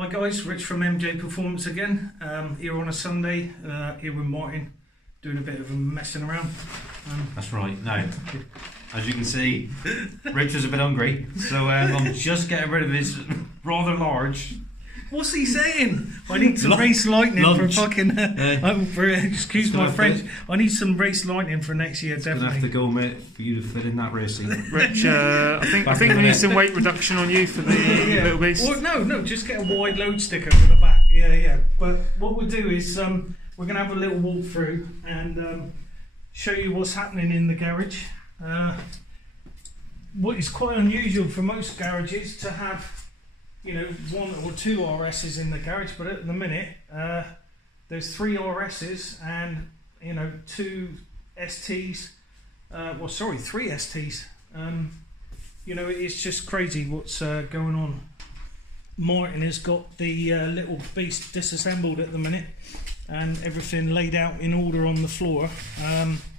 Hi guys, Rich from MJ Performance again, here on a Sunday, here with Martin, doing a bit of a messing around. That's right. Now, as you can see, Rich is a bit hungry, so I'm just getting rid of his rather large... What's he saying? I need some race lightning for fucking... excuse my French. I need some race lightning for next year, definitely. Gonna have to go, mate, for you to fit in that racing. Rich, I think we need some weight reduction on you for the little beast. Or, no, just get a wide load sticker for the back. Yeah. But what we'll do is we're gonna have a little walk through and show you what's happening in the garage. What is quite unusual for most garages to have, you know, 1 or 2 RSs in the garage, but at the minute there's 3 RSs and, you know, 2 STs. 3 STs. You know, it's just crazy what's going on. Martin has got the little beast disassembled at the minute and everything laid out in order on the floor.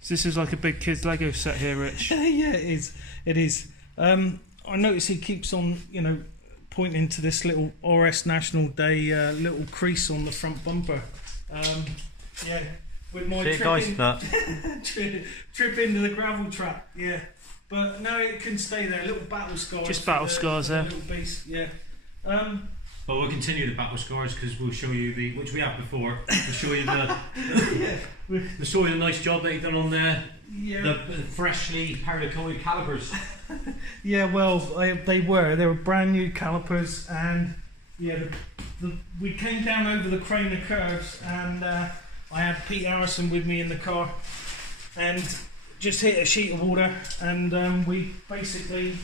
So this is like a big kid's Lego set here, Rich. Yeah, it is. I notice he keeps on, you know, pointing to this little RS National Day little crease on the front bumper. Yeah, with my trip into the gravel trap. Yeah, but no, it can stay there. Little battle scars. Just battle scars there. Little beast. Yeah. But we'll continue the battle scars because we'll show you the, which we have before. We'll show you the, we'll show you the nice job that you've done on there. Yeah. The freshly powder-coated calipers. Yeah, well, they were brand new calipers, and yeah, we came down over the crane of curves, and I had Pete Harrison with me in the car, and just hit a sheet of water, and we basically,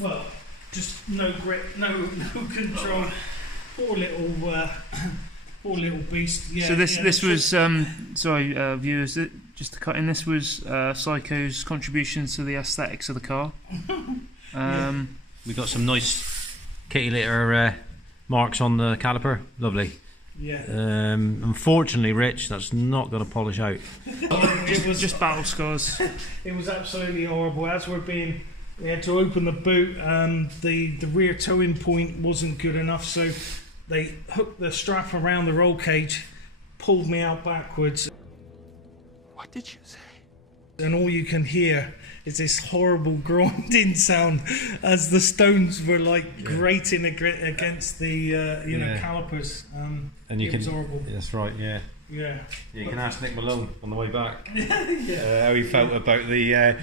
well, just no grip, no control. Poor little beast. Yeah. So this was sorry, viewers. Just to cut in, this was Psycho's contribution to the aesthetics of the car. We've got some nice kitty litter marks on the caliper. Lovely. Yeah. Unfortunately, Rich, that's not going to polish out. It was just battle scars. It was absolutely horrible. As we had to open the boot, and the rear towing point wasn't good enough, so they hooked the strap around the roll cage, pulled me out backwards. What did you say? And all you can hear is this horrible grinding sound as the stones were like grating against the calipers. And you it was horrible. That's right. Yeah. Yeah. You can ask Nick Malone on the way back how he felt about the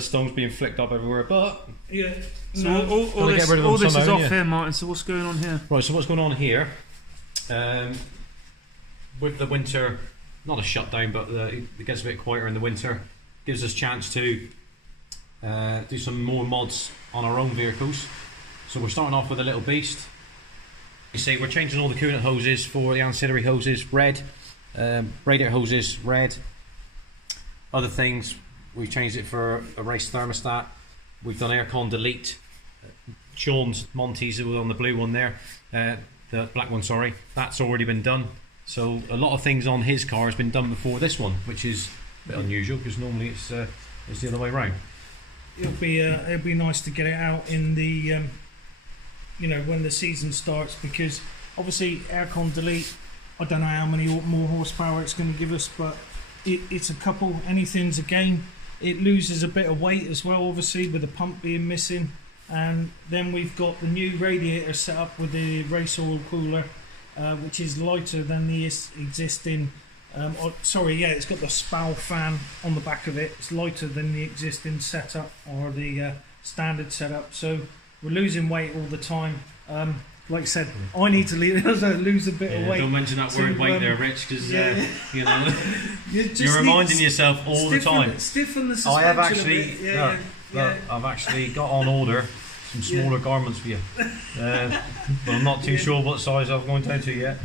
stones being flicked up everywhere. But yeah. So all this is off here, Martin. So what's going on here? Right. So what's going on here? With the winter. Not a shutdown, but it gets a bit quieter in the winter. Gives us a chance to do some more mods on our own vehicles. So we're starting off with a little beast. You see, we're changing all the coolant hoses for the ancillary hoses red, radiator hoses red. Other things, we've changed it for a race thermostat. We've done aircon delete. Sean's Monty's on the blue one there, the black one, sorry. That's already been done. So a lot of things on his car has been done before this one, which is a bit unusual because normally it's the other way around. It'll be nice to get it out in the you know, when the season starts, because obviously aircon delete, I don't know how many more horsepower it's going to give us, but it's a couple. Anything's a gain. It loses a bit of weight as well, obviously, with the pump being missing, and then we've got the new radiator set up with the race oil cooler. Which is lighter than the existing. It's got the spout fan on the back of it. It's lighter than the existing setup or the standard setup. So we're losing weight all the time. Like I said, I need to lose a bit of weight. Don't mention that word weight there, Rich, because you know you're reminding yourself all the time. Stiffen the suspension. I have actually, I've actually got on order some smaller garments for you, but I'm not too sure what size I'm going down to yet.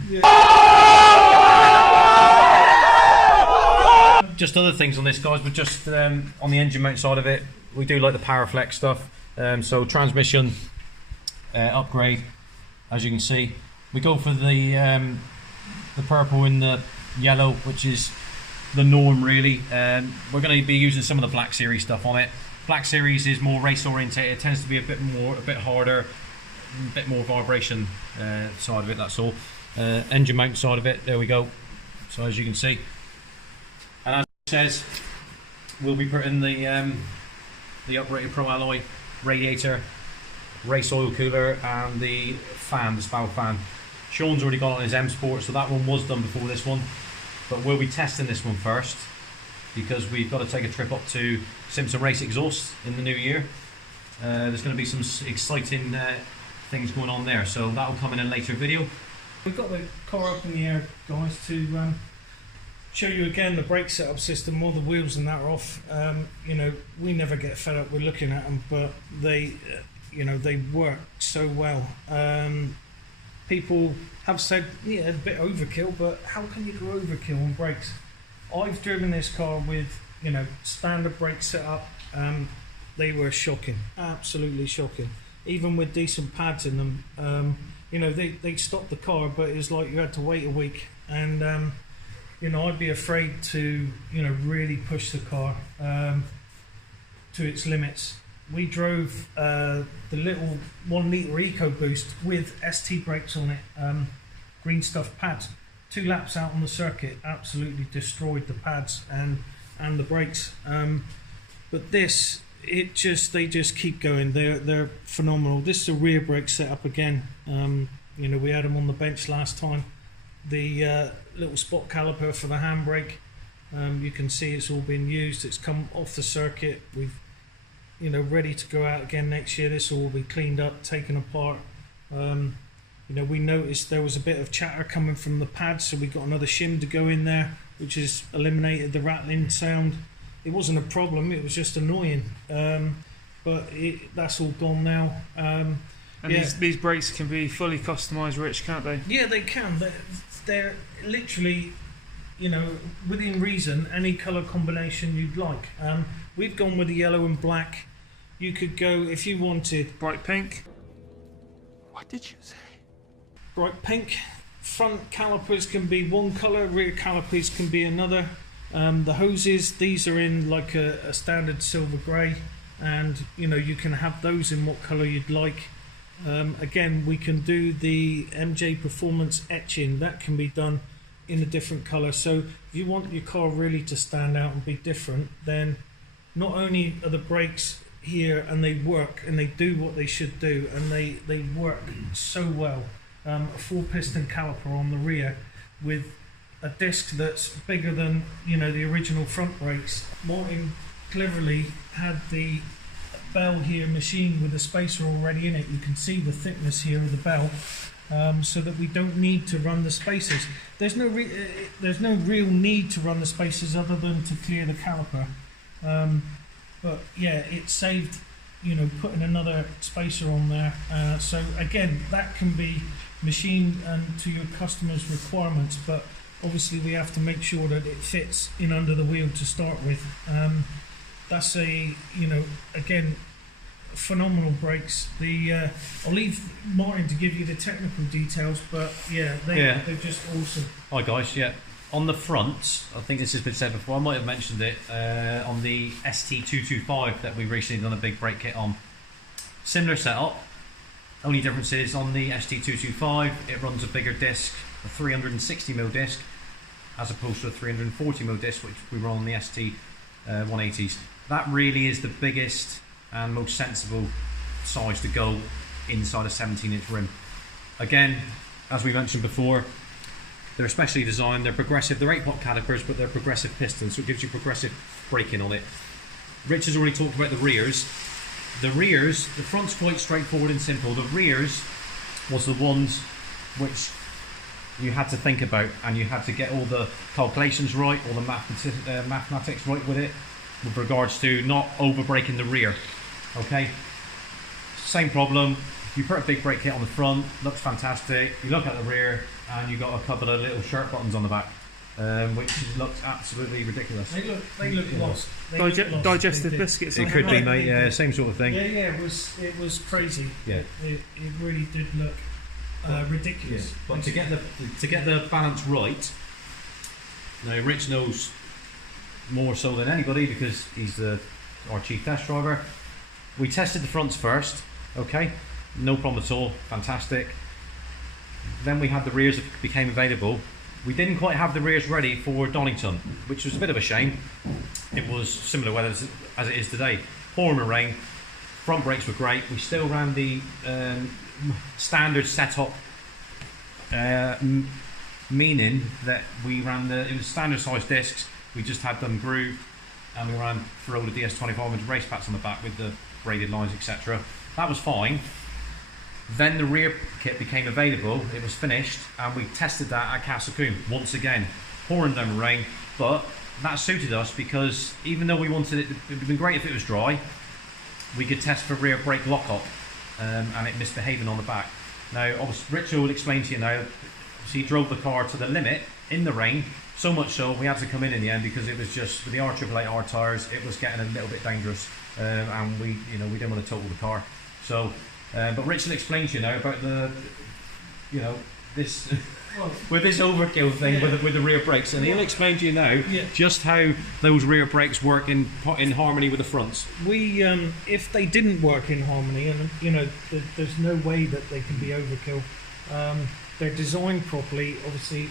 Just other things on this, guys, but just on the engine mount side of it, we do like the PowerFlex stuff. So transmission upgrade, as you can see, we go for the purple and the yellow, which is the norm really. We're going to be using some of the Black Series stuff on it. Black Series is more race orientated, it tends to be a bit harder, a bit more vibration side of it, that's all. Engine mount side of it, there we go. So as you can see, and as it says, we'll be putting the uprated Pro Alloy radiator, race oil cooler, and the fan, the spout fan. Sean's already got on his M Sport, so that one was done before this one, but we'll be testing this one first because we've got to take a trip up to Simpson Race Exhaust in the new year. There's going to be some exciting things going on there, so that will come in a later video. We've got the car up in the air, guys, to show you again the brake setup system. All the wheels and that are off. You know, we never get fed up with looking at them, but they, you know, they work so well. People have said, yeah, a bit overkill, but how can you go overkill on brakes? I've driven this car with, you know, standard brake setup. They were shocking, absolutely shocking. Even with decent pads in them, you know, they stopped the car, but it was like you had to wait a week. And you know, I'd be afraid to, you know, really push the car to its limits. We drove the little 1 litre EcoBoost with ST brakes on it, green stuff pads. 2 laps out on the circuit, absolutely destroyed the pads and the brakes. But this, they just keep going. They're phenomenal. This is a rear brake setup again. You know, we had them on the bench last time. The little spot caliper for the handbrake. You can see it's all been used. It's come off the circuit. We've, you know, ready to go out again next year. This will all be cleaned up, taken apart. You know, we noticed there was a bit of chatter coming from the pads, so we got another shim to go in there, which has eliminated the rattling sound. It wasn't a problem, it was just annoying. But that's all gone now. And yeah. These brakes can be fully customised, Rich, can't they? Yeah, they can. They're literally, you know, within reason, any colour combination you'd like. We've gone with the yellow and black. You could go, if you wanted, bright pink. What did you say? Bright pink. Front calipers can be one colour, rear calipers can be another. The hoses, these are in like a standard silver grey, and you know, you can have those in what colour you'd like. Again, we can do the MJ Performance etching, that can be done in a different colour. So if you want your car really to stand out and be different, then not only are the brakes here and they work and they do what they should do, and they work so well. A 4-piston caliper on the rear with a disc that's bigger than, you know, the original front brakes. Martyn cleverly had the bell here machined with a spacer already in it. You can see the thickness here of the bell, so that we don't need to run the spacers. There's no real need to run the spacers other than to clear the caliper. But yeah, it saved, you know, putting another spacer on there. So again, that can be machined to your customer's requirements, but obviously we have to make sure that it fits in under the wheel to start with. That's a, you know, again, phenomenal brakes. I'll leave Martyn to give you the technical details, but yeah, they're just awesome. Hi guys, yeah. On the front, I think this has been said before, I might have mentioned it, on the ST225 that we recently done a big brake kit on. Similar setup, only difference is on the ST225 it runs a bigger disc, a 360mm disc, as opposed to a 340mm disc which we run on the ST180s. That really is the biggest and most sensible size to go inside a 17-inch rim. Again, as we mentioned before, they're specially designed, they're progressive, they're 8-pot calipers, but they're progressive pistons, so it gives you progressive braking on it. Rich has already talked about the rears. The front's quite straightforward and simple. The rears was the ones which you had to think about, and you had to get all the calculations right, all the mathematics right with it, with regards to not over braking the rear. Okay, same problem. You put a big brake kit on the front, looks fantastic. You look at the rear, and you've got a couple of little shirt buttons on the back, which looks absolutely ridiculous. They look lost. Digestive biscuits. It could be, mate. Yeah, same sort of thing. Yeah, it was crazy. Yeah, it really did look ridiculous. Yeah. But to get the balance right, now Rich knows more so than anybody because he's our chief test driver. We tested the fronts first, okay, no problem at all, fantastic. Then we had the rears that became available. We didn't quite have the rears ready for Donington, which was a bit of a shame. It was similar weather as it is today. Pouring rain, front brakes were great. We still ran the standard setup, meaning that we ran it was standard size discs. We just had them grooved, and we ran for all the DS25 race packs on the back with the braided lines, etc. That was fine. Then the rear kit became available, it was finished, and we tested that at Castle Combe once again, pouring down rain, but that suited us because even though we wanted it would have been great if it was dry, we could test for rear brake lock-up, and it misbehaving on the back. Now, obviously, Richard will explain to you now, he drove the car to the limit in the rain, so much so we had to come in the end because it was just, with the R888R tyres, it was getting a little bit dangerous, and we didn't want to total the car. So, but Rich will explain to you now about this with this overkill thing with the rear brakes, and he'll explain to you now just how those rear brakes work in harmony with the fronts. We, if they didn't work in harmony, and there's no way that they can be overkill. They're designed properly. Obviously,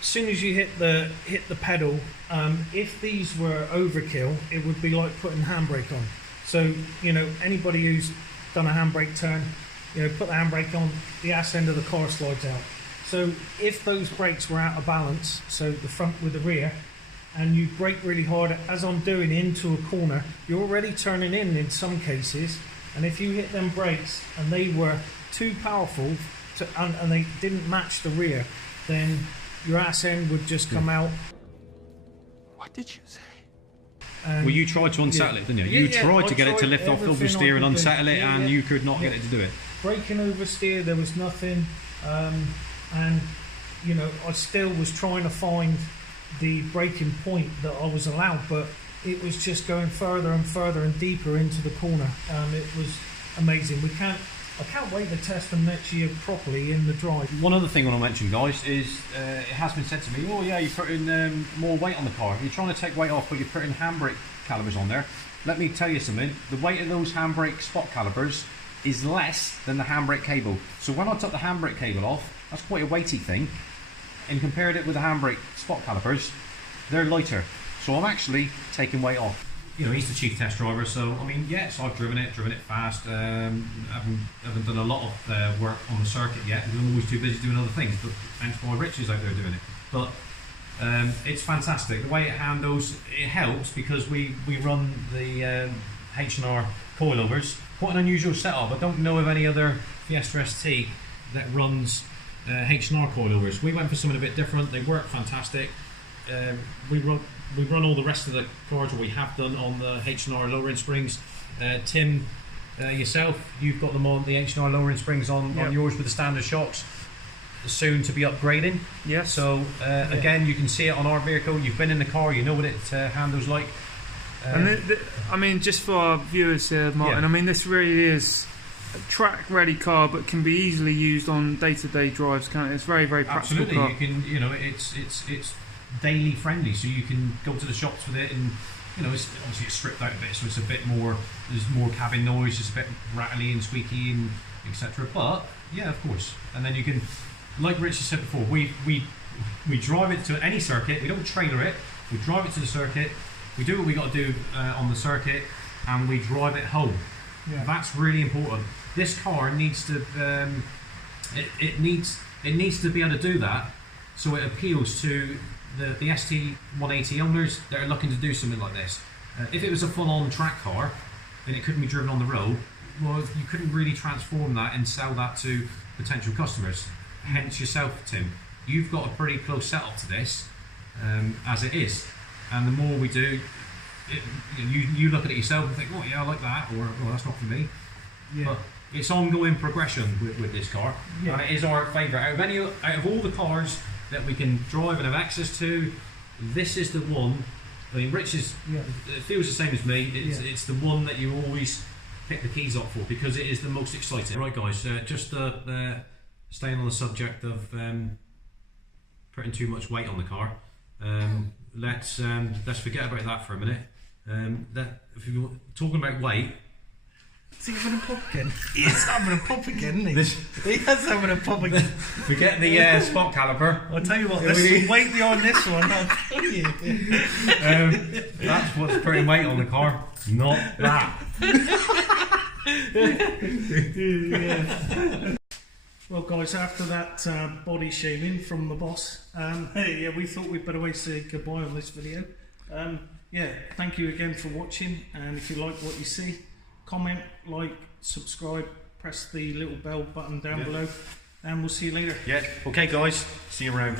as soon as you hit the pedal, if these were overkill, it would be like putting handbrake on. So anybody who's done a handbrake turn, put the handbrake on, the ass end of the car slides out. So if those brakes were out of balance, so the front with the rear, and you brake really hard, as I'm doing, into a corner, you're already turning in some cases, and if you hit them brakes and they were too powerful and they didn't match the rear, then your ass end would just come out. What did you say? Well, you tried to unsettle it, didn't you? You tried to get it to lift off oversteer and unsettle it, and you could not get it to do it. Braking oversteer, there was nothing, and I still was trying to find the braking point that I was allowed, but it was just going further and further and deeper into the corner. It was amazing. I can't wait to test them next year properly in the drive. One other thing I want to mention, guys, is it has been said to me, oh yeah, you're putting more weight on the car. You're trying to take weight off, but you're putting handbrake calipers on there. Let me tell you something, the weight of those handbrake spot calipers is less than the handbrake cable. So when I took the handbrake cable off, that's quite a weighty thing, and compared it with the handbrake spot calipers, they're lighter. So I'm actually taking weight off. He's the chief test driver, so I mean, yes, I've driven it fast. Haven't done a lot of work on the circuit yet because I'm always too busy doing other things. But hence why Rich is out there doing it. But it's fantastic. The way it handles, it helps because we run the H&R coilovers. Quite an unusual setup. I don't know of any other Fiesta ST that runs H&R coilovers. We went for something a bit different. They work fantastic. We run all the rest of the cars, or we have done, on the H&R lowering springs. Tim, yourself, you've got them on the H&R lowering springs on yours with the standard shocks. Soon to be upgrading. Yes. So again, you can see it on our vehicle. You've been in the car, you know what it handles like. And I mean, just for our viewers here, Martin, I mean, this really is a track-ready car, but can be easily used on day-to-day drives. Can't it? It's very, very practical. Absolutely, car. you can. It's daily friendly, so you can go to the shops with it, and it's obviously it's stripped out a bit, so it's a bit more. There's more cabin noise, it's a bit rattly and squeaky and etc. But yeah, of course, and then you can, like Richard said before, we drive it to any circuit. We don't trailer it. We drive it to the circuit. We do what we got to do on the circuit, and we drive it home. Yeah. That's really important. This car needs to it needs to be able to do that, so it appeals to the ST180 owners that are looking to do something like this. If it was a full-on track car and it couldn't be driven on the road, well, you couldn't really transform that and sell that to potential customers. Hence yourself, Tim. You've got a pretty close setup to this as it is, and the more we do, you look at it yourself and think, oh yeah, I like that, or oh, that's not for me. Yeah. But it's ongoing progression with this car, and it is our favourite. Out of all the cars that we can drive and have access to, this is the one. I mean, Rich it feels the same as me. It's the one that you always pick the keys up for because it is the most exciting. Right, guys, just staying on the subject of putting too much weight on the car. Let's forget about that for a minute. If you're talking about weight, Is he having a pop again? He is having a pop again, isn't he? He is having a pop again. Forget the spot caliper. I'll tell you what, let's wait behind this one, I'll tell you. That's what's putting weight on the car, not that. Well, guys, after that body shaming from the boss, yeah, we thought we'd better say goodbye on this video. Yeah, thank you again for watching, and if you like what you see, comment, like, subscribe, press the little bell button down below, and we'll see you later. Yeah, okay guys, see you around.